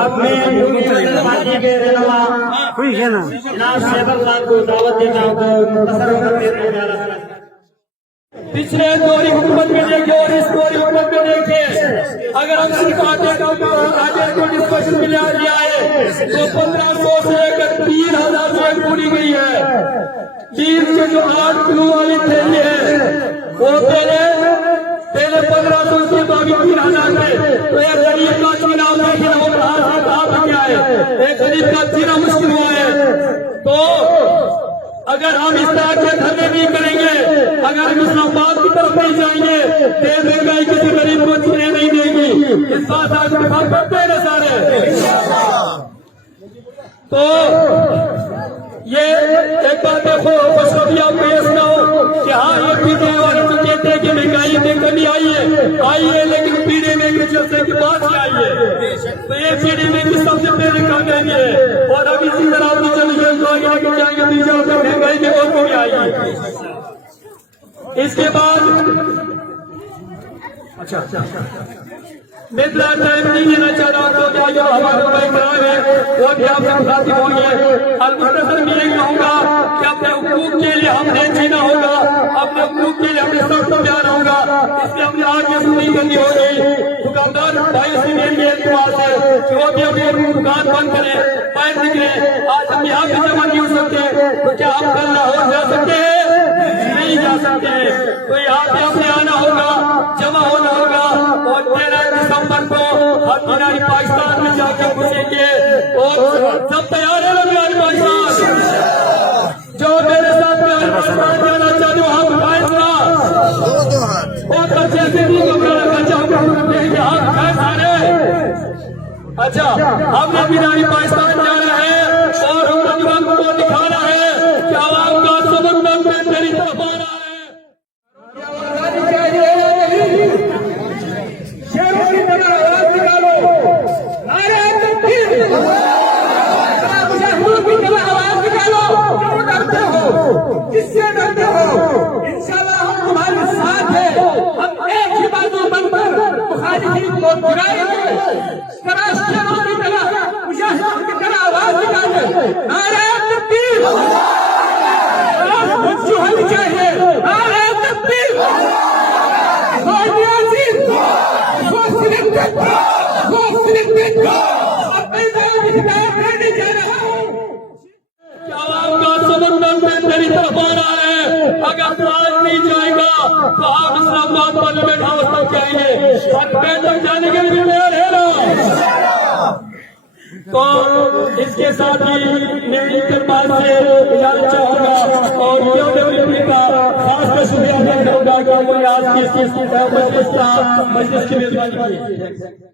अपने पार्टी के रहनुमा जनाब शहबाज साहब को दावत देता हूँ। पिछले दौरी हुकूमत में देखे और इस दौरी हुकूमत में देखे, अगर हम सिखाते तो आगे को डिस्कशन में लिया है तो 1500 से 3000 से पूरी गई है। 3 के जो 8 किलो वाली थैली है वो पहले 1500 से बाकी 3000 है। तो एक गरीब का जीना मुश्किल हो रहा क्या है, एक गरीब का जीना मुश्किल हुआ है। तो अगर हम इस तरह के धरने नहीं करेंगे, अगर हम इस्लामाबाद की तरफ नहीं जाएंगे, तेल महंगाई किसी गरीब को जीने नहीं देगी। इस बात आज दिखा करते हैं सारे। तो ये एक बात देखो, खुशखबरी आपको ये सुनाओ कि हाँ ये पीने वाले तो कहते हैं कि महंगाई में कमी आई है, लेकिन पीने में जैसे की बात ही आई है। तो ये पीने में भी सबसे पहले कामयाबी है। और अभी इसी तरह आगे जाएंगे बीजा महंगाई में और कमी आएगी। इसके बाद मैं टाइम नहीं देना चाह रहा हूँ, तो जो हमारे भाई खराब है वो भी आपसे मुखातिब होंगे। अलमुस्तसर में यही कहूँगा कि अपने हुकूक के लिए हमने जीना होगा, अपने हुकूक के लिए हमें सख्त प्यार होगा। इसलिए हमने आज ये सुनी करनी हो गई। दुकानदार भाई से मेरी एतमाद है कि वो भी अपनी दुकान बंद करें, बाहर निकले। आज हम यहाँ भी जमा नहीं हो सकते, तो क्या हम कल लाहौर जा सकते हैं? नहीं जा सकते। तो यहाँ पे हमें आना होगा, जमा होना होगा और 13 दिसंबर को हम मीनार पाकिस्तान में जाकर घुसेंगे। और सब तैयार है मीनार पाकिस्तान? जो मेरे साथ मीनार पाकिस्तान जाना चाहते हो हम फैसला बहुत अच्छे से नहीं घबराना चाहूंगा। अच्छा, हमने मीनार पाकिस्तान जाना है और हम नौजवान को दिखाना है कि आवाम का समर्थन मेरी तरफ आ रहा है। शेरों की तरह आवाज निकालो, नारे तकबीर, मुजाहिदों की तरह आवाज निकालो। क्यों डरते हो? किससे डरते हो? इंशाल्लाह हम तुम्हारे साथ हैं। हम एक ही बाजू बनकर मुखालिफिन को गिराएंगे। शेरों की तरह, मुजाहिदों की तरह आवाज निकाले, नारे तकबीर, मुझे होनी चाहिए, नारे तकबीर। तेरी तरफ आ रहा है। अगर तो आज नहीं जाएगा तो आप इस्लामाबाद पार्लियामेंट हाउस तक जाएंगे, तक जाने के लिए तैयार है ना? तो इसके साथ ही मैं इकबाल से इजाजत चाहूंगा और का खास कर शुक्रिया अदा करूंगा कि आज की मजलिस की मेजबानी की।